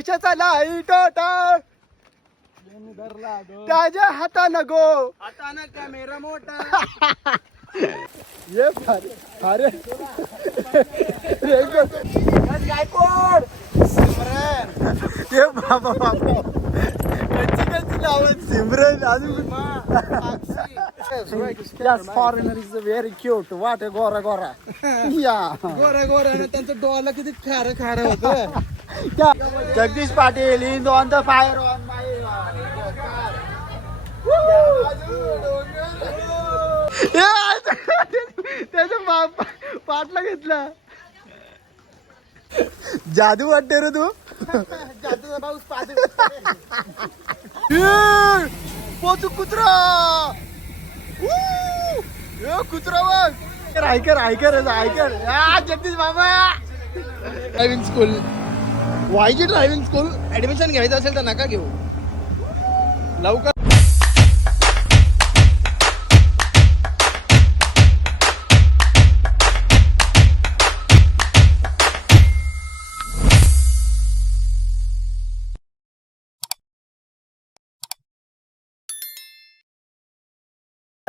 पैशाचा नाही टोटा त्याच्या हातानं गो. आता ना कॅमेरा मोठा. ये फारे फारे गायकवाड. ये बाबा बाबा. Yes, foreigner is very cute. What a gora gora. Yeah. Gora Gora त्यांचं डोळा किती खार खार होत. Jagdish Patil in on the fire on my त्याचा बाप पाटला घेतला. जादू वाटते रे तू. जादूचा पाऊस पाहतो पोचू कुत्रा ए, कुत्रा बघ ऐकर ऐकर ऐकर जगदीश बाबा ड्रायव्हिंग स्कूल वायजी ड्रायव्हिंग स्कूल ऍडमिशन घ्यायचं असेल तर नका घेऊ. लवकर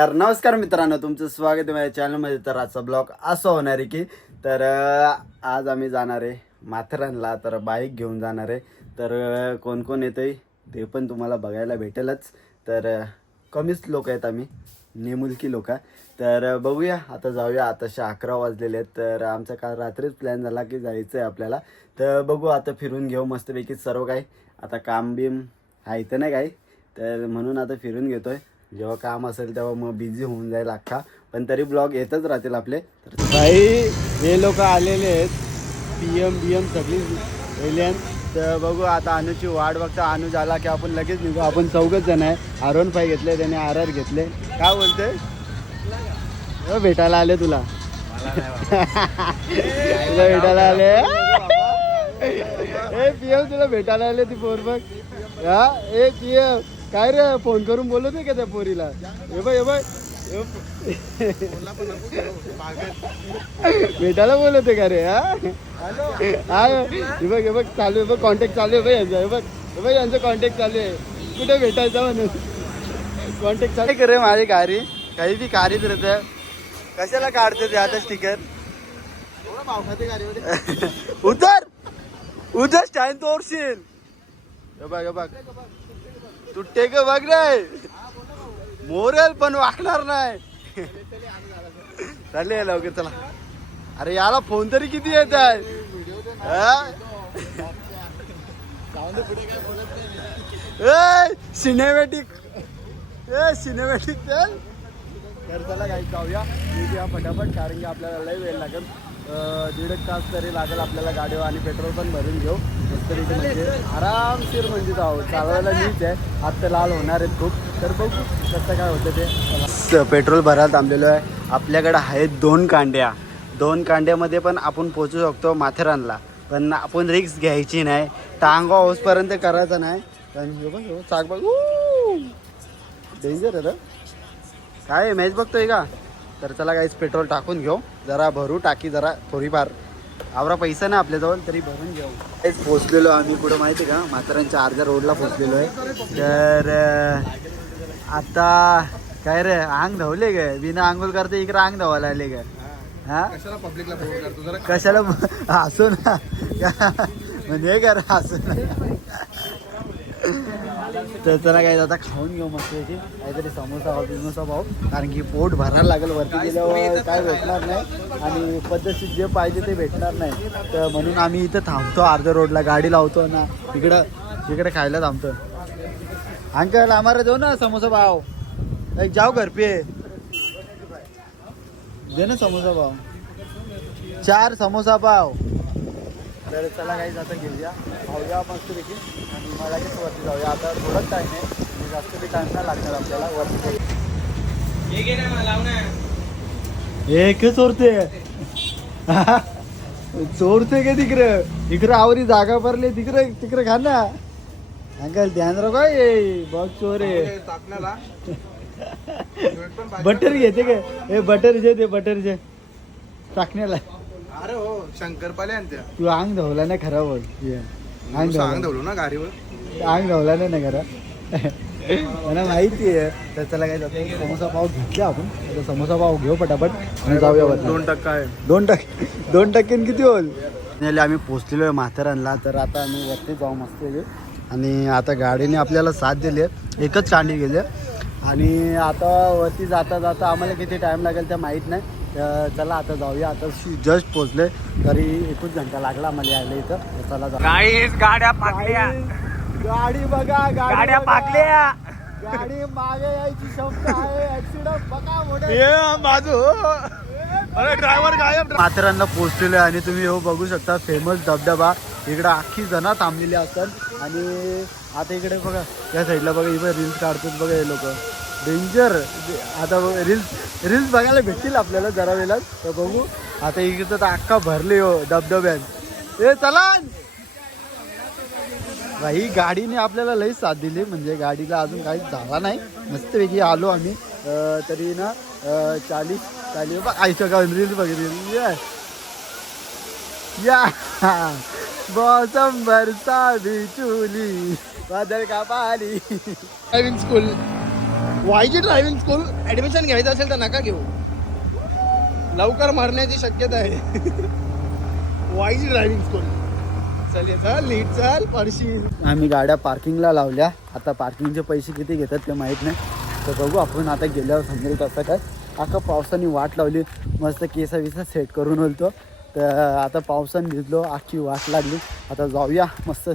तर नमस्कार मित्रांनो तुमचं स्वागत आहे माझ्या चॅनलमध्ये तर आजचा ब्लॉग असं होणार आहे की तर आज आम्ही जाणार आहे माथेरानला. तर बाईक घेऊन जाणार आहे. तर कोण कोण येतं आहे ते पण तुम्हाला बघायला भेटेलच. तर कमीच लोक आहेत आम्ही नेमुलकी लोक. तर बघूया आता जाऊया. आताशे अकरा वाजलेले आहेत. तर आमचा काल रात्रीच प्लॅन झाला की जायचं आहे आपल्याला. तर बघू आता फिरून घेऊ मस्तपैकी सर्व काही. आता काम बीम आहे तर नाही काही. तर म्हणून आता फिरून घेतो आहे जेव्हा काम असेल तेव्हा मग बिझी होऊन जाईल अख्खा. पण तरी ब्लॉग येतच राहतील आपले. तर भाई हे लोक आलेले आहेत. पी एम बी एम सगळी एलियन तर बघू आता अनुची वाट बघता. अनु झाला की आपण लगेच निघू. आपण चौघच जण आहे. आर वन फाय घेतले त्याने आर आर घेतले. काय बोलते? हो, भेटायला आले तुला. तुला भेटायला आले. ए पी एम तुला भेटायला आले ती पोर बघ. हा? ए पी एम काय रे फोन करून बोलत आहे का त्या पोरीला? हे बाय हे बाय भेटायला बोलत आहे का रे हा? हा हे बघ हे बघ चालू आहे बघ कॉन्टॅक्ट चालू आहे बघ यांचा हे बघ. हे बघ यांचं कॉन्टॅक्ट चालू आहे. कुठे भेटायचं म्हणून? कॉन्टॅक्ट चालू रे माझी गाडी? काही ती गाडीच राहते कशाला काढते ते आता स्टिकर उतर! उतर स्टँड तोडशील. हे बघ हे बघ. तुटते टेक बघ रे मोरेल पण वाकणार नाही. चालले लवकर चला. अरे याला फोन तरी किती येत आहे? सिनेमॅटिक ए सिनेमॅटिक चल तर चला काही जाऊया. निघूया फटाफट कारण की आपल्याला लय वेळ लागेल. दीड एक तास तरी लागेल आपल्याला गाडीवर आणि पेट्रोल पण भरून घेऊ. तरी म्हणजे आरामशीर म्हणजे जाऊ. चालवायला मीच आहे. आत्ता लाल होणार आहेत खूप. तर बघू कसं काय होतं ते. पेट्रोल भरायला थांबलेलो आहे. आपल्याकडे आहेत दोन कांड्या. दोन कांड्यामध्ये पण आपण पोचू शकतो माथेरानला. पण आपण रिक्स घ्यायची नाही. टांगो हाऊसपर्यंत करायचं नाही. पण चाक बघ. डेंजर आहे काय मॅच बघतोय का? तर चला काहीच पेट्रोल टाकून घेऊ. जरा भरू टाकी जरा थोडीफार. आवरा पैसा नाही आपल्याजवळ तरी भरून घेऊ. काहीच पोचलेलो आम्ही पुढे माहिती का? म्हाताऱ्यांच्या अर्ध्या रोडला पोचलेलो आहे. तर आता काय रे अंग धावले ग. बिना आंघोळ करते इकडे अंग धावायला आले ग. हा? कशाला पब्लिकला कशाला? हसू ना. म्हणजे कर हसू ना. तर चला काय आता खाऊन घेऊ मस्त याची काहीतरी समोसा पाव बिमोसा पाव कारण की पोट भरायला लागेल वरती गेल्यावर काय भेटणार नाही. आणि पद्धतशीर जे पाहिजे ते भेटणार नाही. तर म्हणून आम्ही इथं थांबतो अर्ध्या रोडला गाडी लावतो ना इकडं इकडे खायला थांबतो. अंकल आम्हाला देऊ ना समोसा पाव एक जाऊ घर पे. दे ना समोसा पाव चार समोसा पाव तर चला काही आता घेऊया. खाऊया मस्तपैकी आणि मला लगेच वरती जाऊया. आता थोडंच टाईम आहे. जास्त बी टाईम नाही लागणार आपल्याला वरती एक चोरते चोरते का तिकडं? इकडं आवरी जागा भरली तिकडं तिकडं खा ना. अंकल ध्यान राखो ये बघ चोर आहे. बटर घेते का? हे बटर जे ते बटर जे. टाकण्याला. अरे हो शंकरपाले आणि त्या. तू अंग धावला ना खराब होत अंग सांग ठेवलो ना गाडीवर. अंग धावला नाही ना घरा मला माहिती आहे. तर त्याला काय जातं समोसा पाव घेतला आपण. आता समोसा पाव घेऊ पटापट. आणि जाऊया. दोन टक्का आहे. दोन टक्के दोन टक्क्याने किती होईल? नाही आम्ही पोचलेलो आहे माथेरानला तर आता आम्ही वरती जाऊ मस्त पैकी. आणि आता गाडीने आपल्याला साथ दिली आहे. एकच कांडी गेली आहे. आणि आता वरती जाता जाता आम्हाला किती टाईम लागेल ते माहीत नाही. तर चला आता जाऊया. आता जस्ट पोचले तरी एकच घंटा लागला आम्हाला यायला इथं. चला गाड्या पाकल्या. गाडी बघा गाडी गाड्या. पाकल्या. गाडी मागे यायची क्षमता आहे. ऍक्सिडेंट बघा बाजू अरे ड्रायव्हर गायब. माथेरानला पोहोचलेलो आहे आणि तुम्ही हो बघू शकता फेमस धबधबा. इकडे अख्खी जण थांबलेली असतात. आणि आता इकडे बघा या साईडला बघा इकडे रील्स काढतात बघा हे लोक. डेंजर आता रील्स रील्स बघायला भेटतील आपल्याला जरा वेळात. तर बघू. आता इकडे तर अख्खा भरले हो धबधब्यात. ए चला ही गाडीने आपल्याला लई साथ दिली. म्हणजे गाडीला अजून काहीच झाला नाही. मस्तपैकी आलो आम्ही. तरी ना अं, चाळीस चाळीस. बघ आयच्या का रील्स बघितली. या या मौसम बिचुली बादल का पाली नवीन स्कूल वायजी ड्रायव्हिंग स्कूल ऍडमिशन घ्यायचं असेल तर नका घेऊ. लवकर मरण्याची शक्यता आहे. वायजी ड्रायव्हिंग स्कूल. चल चल नीट चल परशी आम्ही गाड्या पार्किंगला लावल्या. आता पार्किंगचे पैसे किती घेतात ते माहीत नाही. तर बघू आपण आता गेल्यावर समजेल कसं काय. अख्खा पावसाने वाट लावली. मस्त केसा विसा सेट करून होतो तर आता पावसाने भिजलो. अख्खी वाट लागली. आता जाऊया. मस्त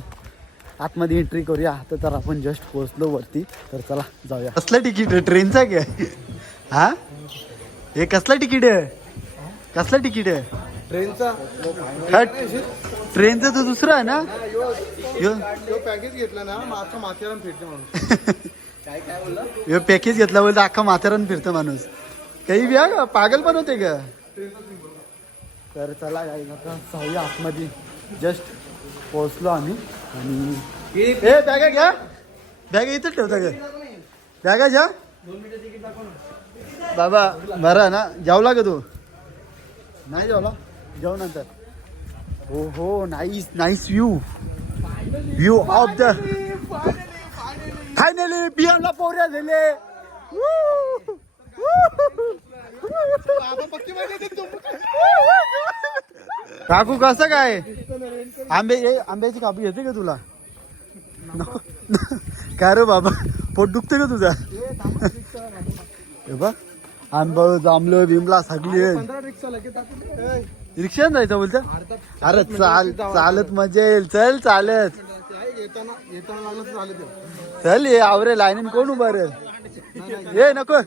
आतमध्ये एंट्री करूया. आता तर आपण जस्ट पोहोचलो वरती. तर चला जाऊया. कसलं तिकीट आहे? ट्रेनचा काय? हा? हे कसलं तिकीट आहे? कसलं तिकीट आहे? ट्रेनचा हट ट्रेनचं तर दुसरं आहे ना? यो पॅकेज घेतला ना मागचं माथेरान फिरते म्हणून हे पॅकेज घेतला बोलतो अख्खा माथेरान फिरतो माणूस. काही बिया का पागल पण होते का? तर चला आता जाऊया आतमध्ये. जस्ट पोहोचलो आम्ही. आणि ए बॅगा घ्या बॅगा इथं ठेवता का बॅगा घ्या बाबा बरं ना जेवला का तू नाही जेवला जेव नंतर हो हो nice nice view view of the finally बियाला पोऱ्या झाले काकू कसं काय? आंबे आंब्याची कापी घेते का तुला? नको. काय रे बाबा? पोट दुखते का तुझा? हे बघ आंब जांभलं बिमला सगळी रिक्षा जायचं बोलत? अरे चाल चालत मजा येईल. चल चालत. चल ये आवरे लाईनीन कोण उभारेल ये नको.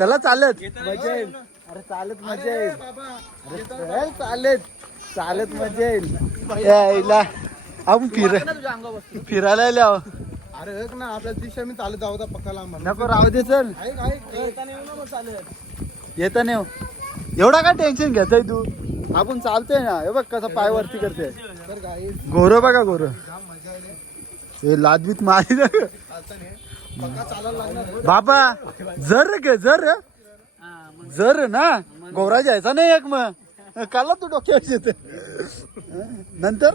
चला चालत. मजा येईल. अरे चालत मजा येईल. अरे चल चालत. चालत मजा येईल. यायला आपण फिर फिरायला आलो आहो. अरे एक ना आपल्या दिशा मी चालत जाऊ पक्का लांब नको राहू दे चल. येता नाही हो. एवढा काय टेन्शन घेताय तू? आपण चालतोय ना. हे बघ कसं पाय वरती करते गोर बघा गोर येईल हे लादवीत मारी बाबा जर ग जर जर ना. गोवराज यायचा नाही एक मग. काला तू डोक्यावर येते. नंतर?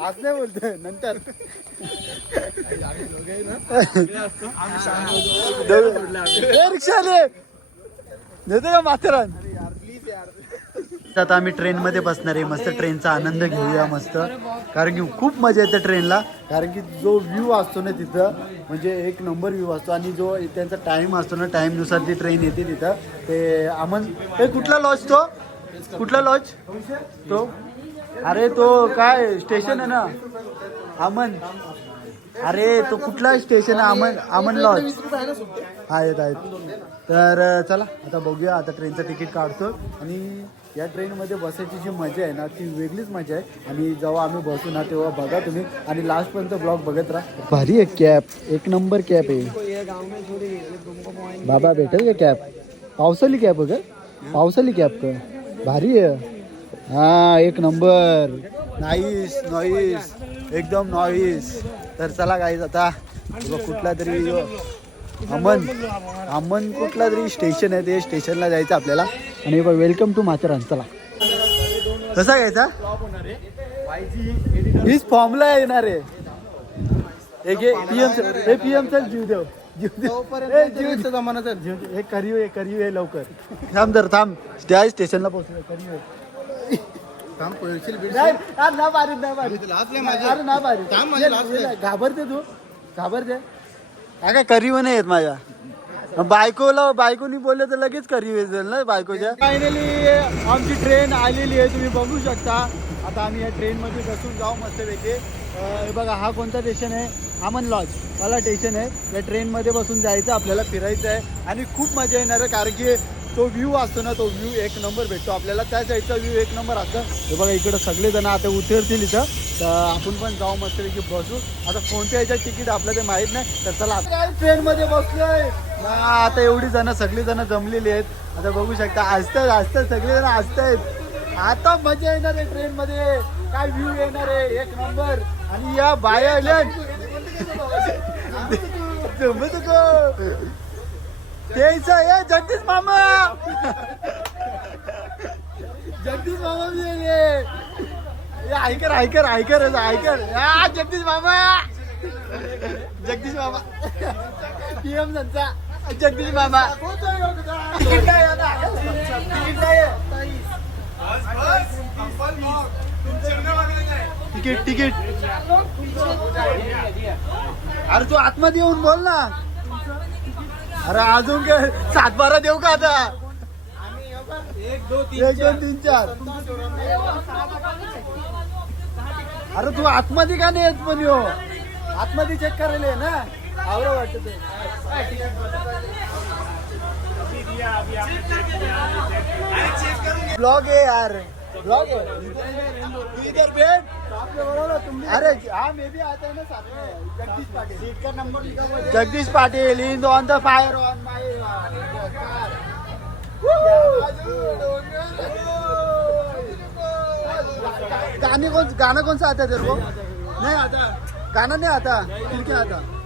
आज नाही बोलतोय नंतर. रिक्षा रिक्षावाले देते का माथेरान. आता आम्ही ट्रेनमध्ये बसणार आहे. मस्त ट्रेनचा आनंद घेऊया मस्त. कारण की खूप मजा येते ट्रेनला. कारण की जो व्ह्यू असतो ना तिथं म्हणजे एक नंबर व्ह्यू असतो आणि जो त्यांचा टाईम असतो ना टाईमनुसार जी ती ट्रेन येते तिथं ते आमन हे कुठला लॉज तो? कुठला लॉज तो? अरे तो काय स्टेशन आहे ना? अमन. अरे तो कुठला स्टेशन आहे? अमन अमन लॉज आहेत आहेत. तर चला आता बघूया. आता ट्रेनचं तिकीट काढतो. आणि या ट्रेनमध्ये बसायची जी मजा आहे ना ती वेगळीच मजा आहे. आणि जेव्हा आम्ही बसू ना तेव्हा बघा तुम्ही. आणि लास्टपर्यंत ब्लॉग बघत राहा. भारी आहे कॅब एक नंबर कॅब आहे. बाबा भेटेल का कॅब? पावसाली कॅब का? पावसाली कॅब का? भारी आहे. हा एक नंबर. नाईस नॉईस एकदम नॉईस तर चला गाईज आता कुठला तरी अमन अमन कुठला तरी स्टेशन आहे ते स्टेशनला जायचं आपल्याला. आणि वेलकम टू माथेरान चला. कसा घ्यायचा? हीच फॉर्मला येणार आहे. घे पीएम हे पीएम चल जीव देव. हे करिव करिव लवकर. थांब जर थांब. त्या स्टेशनला पोहोचलो करिव अरे ना ना. अरे थांब. घाबरते तू. घाबरते. काय करीव नाही येत माझ्या. बायकोला बायकोनी बोलले तर लगेच करीव येईल ना बायकोच्या? फायनली आमची ट्रेन आलेली आहे तुम्ही बघू शकता. आता आम्ही या ट्रेनमध्ये बसून जाऊ मस्तपैकी. हे बघा हा कोणता स्टेशन आहे? आमन लॉज मला स्टेशन आहे. या ट्रेनमध्ये बसून जायचं आपल्याला फिरायचं आहे. आणि खूप मजा येणार आहे कारण की तो व्ह्यू असतो ना तो व्ह्यू एक नंबर भेटतो. आपल्याला त्या साईडचा व्ह्यू एक नंबर असतं. हे बघा इकडं सगळे जण आता उतरतील इथं. तर आपण पण जाऊ मस्तपैकी बसू. आता कोणत्या याच्यात तिकीट आपलं ते माहीत नाही तर चला. ट्रेन मध्ये बसलोय. आता एवढी जण सगळी जण जमलेली आहेत. आता बघू शकता हसतात हसतात सगळे जण हसतायत आता मजा येणार आहे ट्रेन मध्ये. काय व्ह्यू येणार आहे? एक नंबर आणि या बाया आल्यात. जमत का? जगदीश मामा. जगदीश मामा बी ये ऐकर ऐकर ऐकर ऐकर. या जगदीश मामा. जगदीश मामा. पीएम त्यांचा जगदीश मामा. तिकीट काय? तिकीट. काय आहे? तिकीट तिकीट अरे तू आतमध्ये येऊन बोल ना. अरे अजून काय? सातबारा देऊ का आता? एक दोन तीन चार. अरे तू आतमध्ये का नाही येत पण यो? आतमध्ये चेक करायला ना. ब्लॉग आहे यार ब्लॉग है इधर बैठ अरे हाँ मैं भी आता है ना साथ में जगदीश पाटिल सीट का नंबर है Jagdish Patil is on the fire on my गाने कौन गाना कौन सा आता है तेरे को नहीं आता गाना नहीं आता फिर क्या आता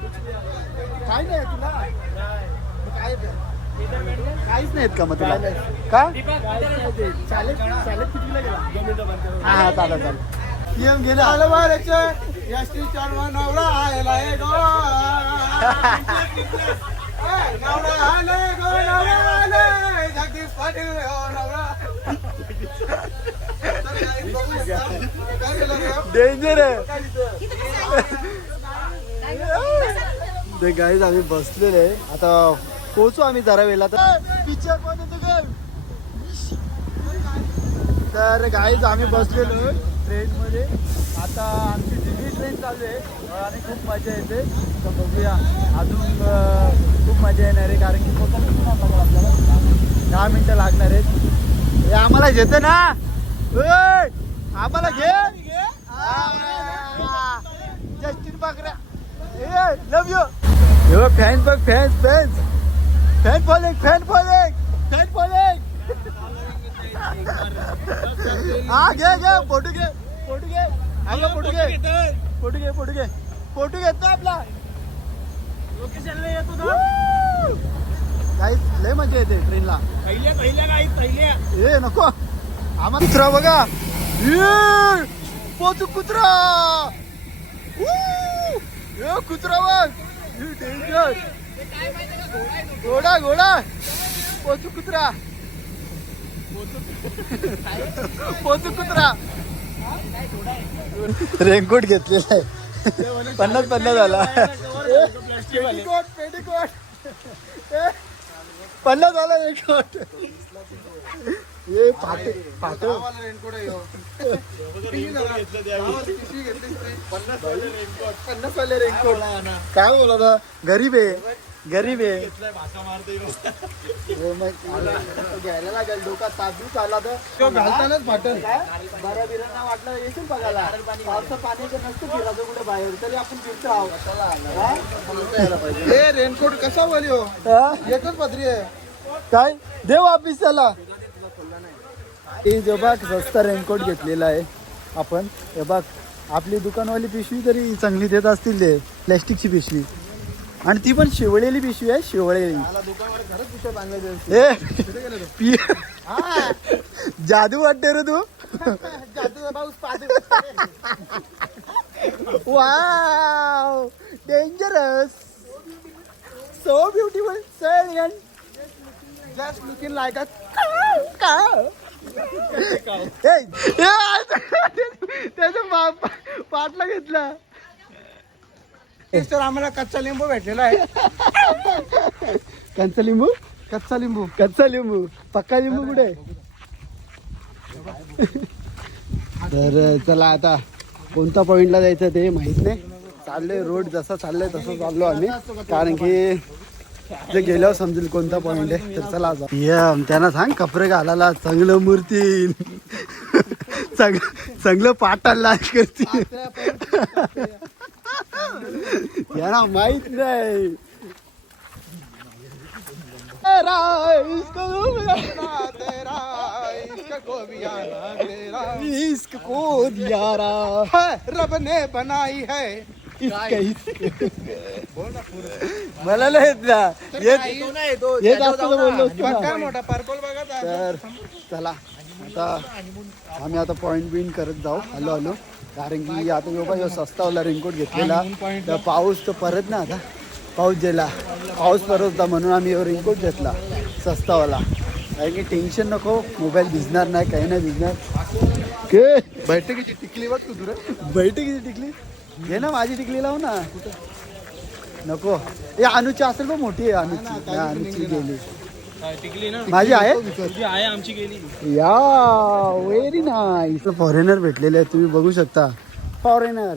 काय नाही तुला. काय काहीच नाहीत का मग तुला? का? चालेल चालेल कितीला गेला? हा हा चालेल चालेल. पीएम गेला. आलं बाळाचे यश्री चर्मा नवरा आयला ए गो नवरा आले गो नवरा आले. जगदीश पाटील हो नवरा डेंजर आहे? ते गाईज आम्ही बसलेले. आता पोहोचू आम्ही जरा वेळेला. तर पिक्चर काय तर गाईज आम्ही बसलेलो ट्रेन मध्ये आता आमची दिल्ली ट्रेन चालू आहे. आणि खूप मजा येते. तर बघूया. अजून खूप मजा येणार आहे. कारण की पोहोचायला आपल्याला दहा मिनिटं लागणार आहेत. हे आम्हाला घेते ना? आम्हाला घे! जस्टिन बकऱ्या लव यू फॅन बघ fan fan. Fan following fan following fan following. हा घे घे फोटो घे फोटो घे. आपला फोटो घे. फोटो घे फोटो घे. फोटो घेतो आपला. काही लय मजा येते ट्रेनला पहिल्या पहिल्या काही पहिल्या. ए नको. आम्हाला कुत्रा बघा. पोचू कुत्रा. ए, कुत्रा बघ. घोडा घोडा. पोचू कुत्रा. पोचू कुत्रा. रेनकोट घेतलेला आहे. पन्नास पन्नास झाला. Petticoat petticoat. पन्नास झाला रेनकोट. ये पाटे पाटे। पन्नास वाले रेनकोट काय बोला ना? गरीब आहे. गरीब आहे. हे घ्यायला लागेल डोका ताजूच आला तर घालतानाच फाटल बऱ्या बिरांना वाटलं येशील बघायला. पावसा पाण्याचं नसतं फिरायचं कुठे बाहेर. तरी आपण फिरतो आहोत. रेनकोट कसा बोली? एकच पत्री आहे. काय? देव ऑफिस त्याला ते जे बाग स्वस्त रेनकोट घेतलेला आहे. आपण हे बाग आपली दुकानवाली पिशवी तरी चांगली देत असतील ते प्लॅस्टिकची पिशवी. आणि ती पण शिवलेली पिशवी आहे शिवळेली. ए पी जादू वाटते रे तू. जादूचा पाऊस wow dangerous so beautiful sir just looking like a त्याचा पाटला घेतला तर आम्हाला कच्चा लिंबू भेटलेला आहे. कंचा लिंबू? कच्चा लिंबू. कच्चा लिंबू. पक्का लिंबू कुठे? तर चला आता कोणत्या पॉइंटला जायचं ते माहीत नाही. चाललोय रोड जसा चाललोय तसं चाललो आम्ही. कारण की जे गेल्यावर समजेल कोणता पॉइंट आहे तर चला जा यम त्यांना सांग कपडे घालायला चांगलं मूर्ती चांग चांगलं पाटाला करतील यांना माहीत नाही. रब ने बनाई है। मला नाही येत ना. येत बोललो. तर चला आता आम्ही आता पॉइंट बिन करत जाऊ. आलो आलो कारण की आता बाबा ह्यो सस्तावला रेनकोट घेतलेला तर पाऊस तर परत ना आता. पाऊस गेला. पाऊस परत होता म्हणून आम्ही रेनकोट घेतला सस्तावाला. कारण की टेन्शन नको. मोबाईल भिजणार नाही काही नाही भिजणार. के? बैठकीची टिकली बघ तू तुला. बैठकीची टिकली? घे ना माझी टिकली लाव ना. नको. ए अनुची असेल बघ मोठी आहे अनुची. अनुची गेली. टिकली ना. माझी आहे? तुझी आहे आमची गेली. या व्हेरी नाईस फॉरेनर भेटलेले आहेत तुम्ही बघू शकता. Foreigner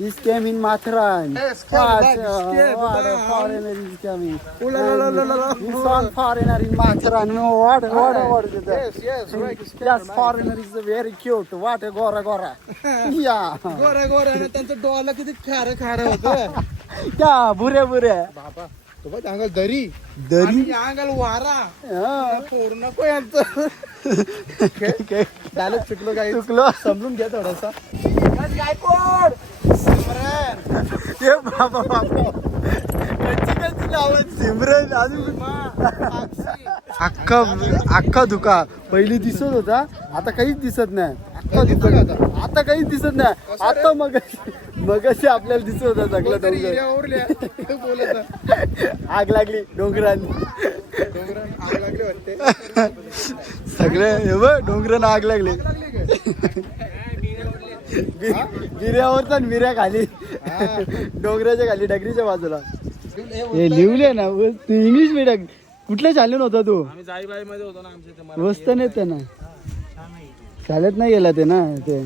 came in Matheran Yes, foreigner, is coming Oh, la, la, la, la, la. This one foreigner in Matheran what what what is that Yes, yes, right. yes foreigner is very cute what a gora gora yeah Gora Gora आणि त्यांचं डोळा किती खार खार होत yeah बुरे बुरे बाबा अंगाल दरी दरी अंगाल वारा हा. पूर्ण नको यांचं डायलॉग चुकलो काय चुकलो समजून घ्या थोडासा ये बाबा बाबा. कच्ची कच्ची लावत सिमरन अजून अख्खा अख्खा धुका. पहिली दिसत होता आता काहीच दिसत नाही. अख्खा धुका. आता काहीच दिसत नाही. आता मग मगाशी आपल्याला दिसत होता सगळं तरी डोंगर. आग लागली डोंगरांनी. सगळे हे बघ डोंगरानं आग लागली. विऱ्यावर तर विऱ्या खाली. डोंगराच्या खाली डगरीच्या बाजूला. हे लिहले ना तू इंग्लिश मीडियम कुठल्या शाळेत होता तू? आम्ही जाईबाई मध्ये होतो ना आमच्या इथे मराठी. वस्त नाहीत त्यांना. शाळेत नाही गेला ते ना ते.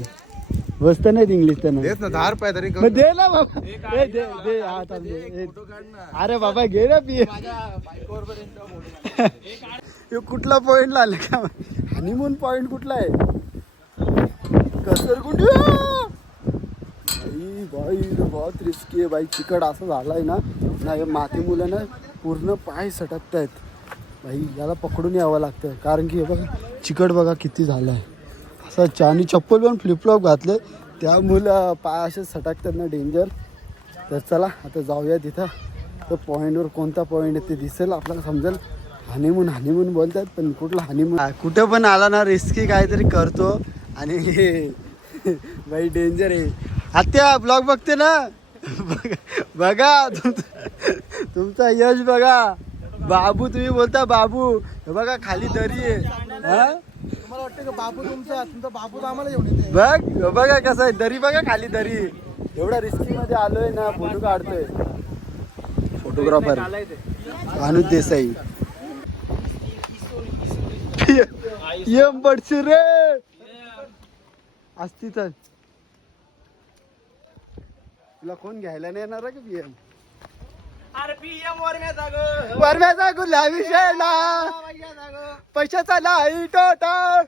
वस्त नाहीत इंग्लिश त्यांना. दहा रुपये तरी दे ना बाबा. अरे बाबा घे ना पिये. ह्यो कुठला पॉइंट आला का? हनीमून पॉइंट कुठला आहे? कसरकुंडी बाई बाई बहुत रिस्की आहे बाई. चिकट असं झालाय ना. ना हे माती मुलं ना पूर्ण पाय सटकत आहेत बाई याला पकडून यावं लागतं कारण की हे बघा चिकट बघा किती झालाय. असं चानी चप्पल पण फ्लिपफ्लॉप घातले त्या मुलं पाय असे सटकतात ना डेंजर तर चला आता जाऊया तिथं. तर पॉईंटवर कोणता पॉईंट आहे ते दिसेल आपल्याला समजेल. हानीमून हनीमून बोलतात पण कुठला हनीमून कुठं पण आला ना रिस्की काहीतरी करतो. आणि बाई डेंजर आहे आत्या ब्लॉग बघते ना बघा- तुमचं यश बघा बाबू तुम्ही बोलता बाबू हे बघा खाली दरी आहे हा तुम्हाला वाटतं का बापू तुमचा तर आम्हाला बघ हे बघा कसं आहे दरी बघा खाली दरी एवढा रिस्की मध्ये आलोय ना फोटो काढतोय फोटोग्राफर अनुज देसाई यम बडशी रे असती तर तुला कोण घ्यायला नाही येणार का पीएम अरे PM वर मी जागो. वरव्याचा गुल्हा विषयला पैशाचा नाही टोटा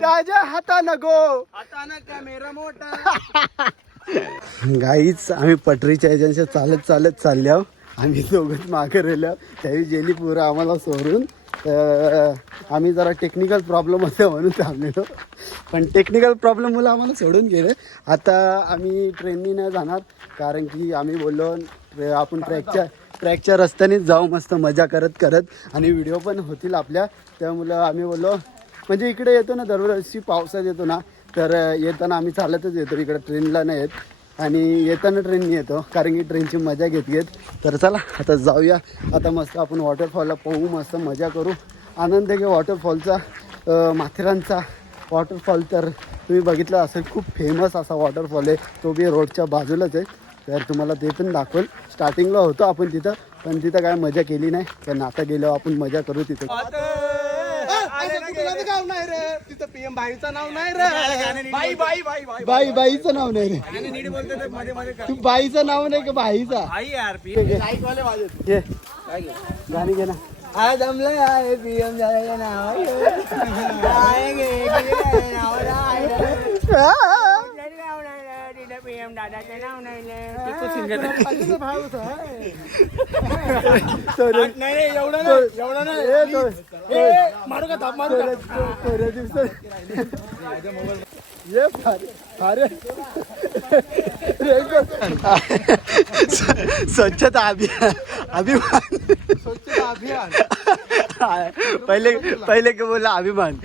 त्याच्या हातानं गो. आता ना कॅमेरा मोठा. गाईच आम्ही पटरीच्या एजन्सी चालत चालत चालल्या आम्ही दोघंच मागे राहिलो त्यावेळी गेली पोरं आम्हाला सोडून तर आम्ही जरा टेक्निकल प्रॉब्लेम होते म्हणून थांबलेलो. पण टेक्निकल प्रॉब्लेम मुलं आम्हाला सोडून गेले. आता आम्ही ट्रेननी नाही जाणार कारण की आम्ही बोललो आपण ट्रॅकच्या ट्रॅकच्या रस्त्यानेच जाऊ मस्त मजा करत करत. आणि व्हिडिओ पण होतील आपल्या. त्यामुळं आम्ही बोललो म्हणजे इकडे येतो ना दरवर्षी पावसात येतो ना. तर येताना आम्ही चालतच येतो. इकडे ट्रेनला नाही येत. आणि येताना ट्रेननी येतो कारण की ट्रेनची मजा घेत घेत. तर चला आता जाऊया. आता मस्त आपण वॉटरफॉलला पोहू मस्त मजा करू. आनंद घे वॉटरफॉलचा माथेरानचा. वॉटरफॉल तर तुम्ही बघितलं असेल खूप फेमस असा वॉटरफॉल आहे. तो बी रोडच्या बाजूलाच आहे. तर तुम्हाला ते पण दाखवेल. स्टार्टिंगला होतो आपण तिथं पण तिथं काय मजा केली नाही. पण आता गेलो आपण मजा करू तिथं. नाव नाही रे. तिथं पीएम बाईचं नाव नाही रे. बाई बाई बाई बाई बाई. बाईचं नाव नाही रे. ते बाईचं नाव नाही का बाईचा गाणी घे ना. आज जमलं आहे पीएम नाव दादाचे नाव नाही सोरे- नाही नाही एवढं नाही. मारू का थाप मारू का? सोरे- सोरे दिवस- ये फारे फारे स्व- स्वच्छता अभियान अभिमान। स्वच्छता अभियान? पहिले पहिले के बोला अभिमान।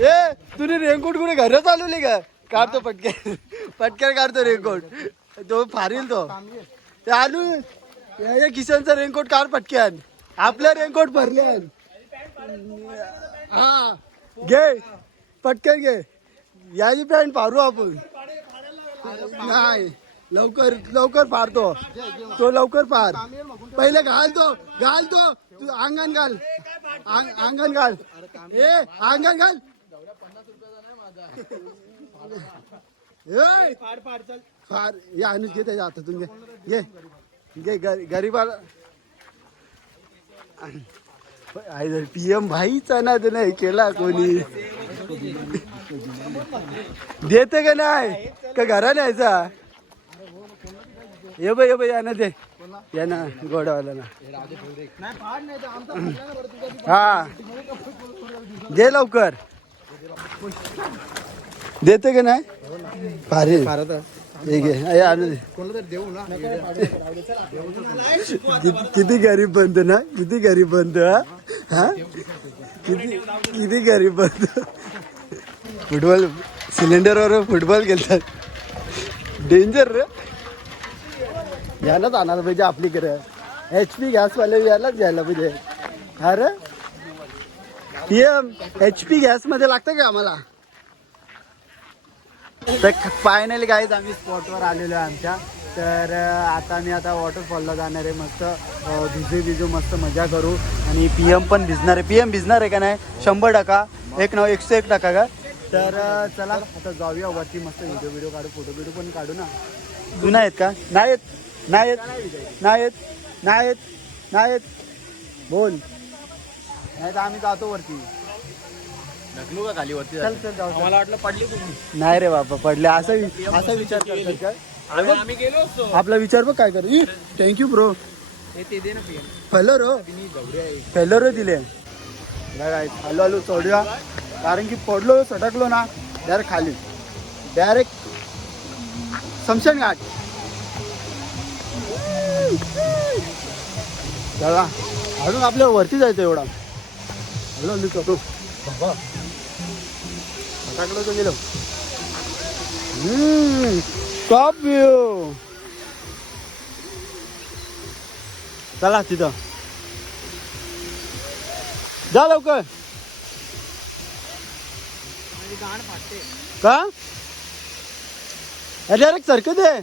ए तुने रेनकोट कुठे? घर चालवली का? काढतो पटक्यान पटक्यान काढतो रेनकोट. तो फारील तो. ते आणू या या किशनचा रेनकोट काढ पटक्यान आपलं रेनकोट भरल्यान हा घे पटकन घे याची पॅन्ट फारू आपण नाही, लवकर लवकर फारतो तो। लवकर फार पहिले घाल तो घाल तो तू अंगण घाल। अंग- अंगण घाल। ए अंगण घाल। फार, या, अनुज घे त्याच्या हातातून घे घे गरीबाला पी एम भाईचा ना ते नाही केला कोणी. देते का नाही? का घरा न्यायचा ये बाई ये बाई या ना ते या ना गोडावाला ना हा. दे लवकर. देते का नाही? भारी. हे घे आणू दे किती गरीब बनतो ना? किती गरीब बनतो हा? हा? किती किती गरीब बनतो फुटबॉल सिलेंडरवर फुटबॉल खेळतात. डेंजर रे. यालाच आणायला पाहिजे आपलीकडे एच पी गॅसवाले यालाच घ्यायला पाहिजे. अरे पी एम एच पी गॅसमध्ये लागतं का आम्हाला? तर फायनली गाईज आम्ही स्पॉटवर आलेलो आहे आमच्या. तर आता आम्ही आता वॉटरफॉलला जाणार आहे मस्त. भिजू भिजू मस्त मजा करू. आणि पी एम पण भिजणार आहे. पी एम भिजणार आहे का नाही? शंभर टक्का. एक नऊ एकशे एक टक्का का? तर चला आता जाऊया वरती मस्त व्हिडिओ व्हिडिओ काढू फोटो बिडिओ पण काढू ना. जुना आहेत का? नाही नाहीत नाही येत. नाही नाही नाही बोल. नाही तर आम्ही जातो वरती. ढकलू का खाली वरती चल चल जाऊ चल. मला वाटलं पडली तुम्ही नाही रे बाबा पडले. असा वि- असा विचार करतात काय? आम्ही आम्ही गेलो असतो. आपला विचार बघ काय कर. थँक्यू ब्रो हे ते दे ना पीएम फेलर हो फेलर दिले. काय हॅलो हॅलो चढूया कारण की पडलो सटकलो ना डायरेक्ट खाली. डायरेक्ट समशन घाट. चला. अजून आपल्या वरती जायचं एवढा. हॅलो हॅलो चढू. बाबा सटकलो तर गेलो. टॉप व्ह्यू चला तिथं. जा लवकर. का? डायरेक्ट सरकत आहे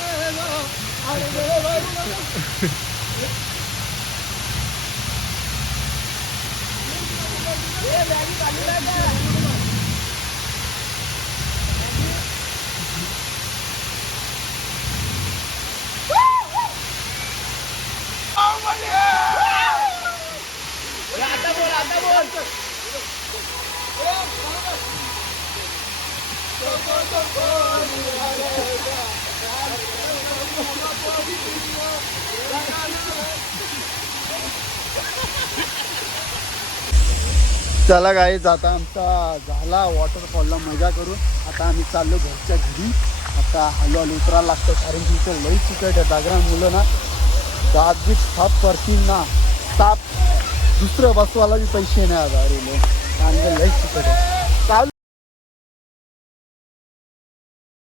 ਇਹ ਲੈ ਕੇ ਕੱਢ ਲੈ चला गाईज आता आमचा झाला वॉटरफॉलला मजा करू. आता आम्ही चाललो घरच्या घरी. आता हळूहळू उतरायला लागतं कारण की इथं लई चिकट आहे. जागरा मुलं ना दात साप परतील ना. साप दुसरं बसवायला बी पैसे नाही आता अरे आणि लई चिकट आहे.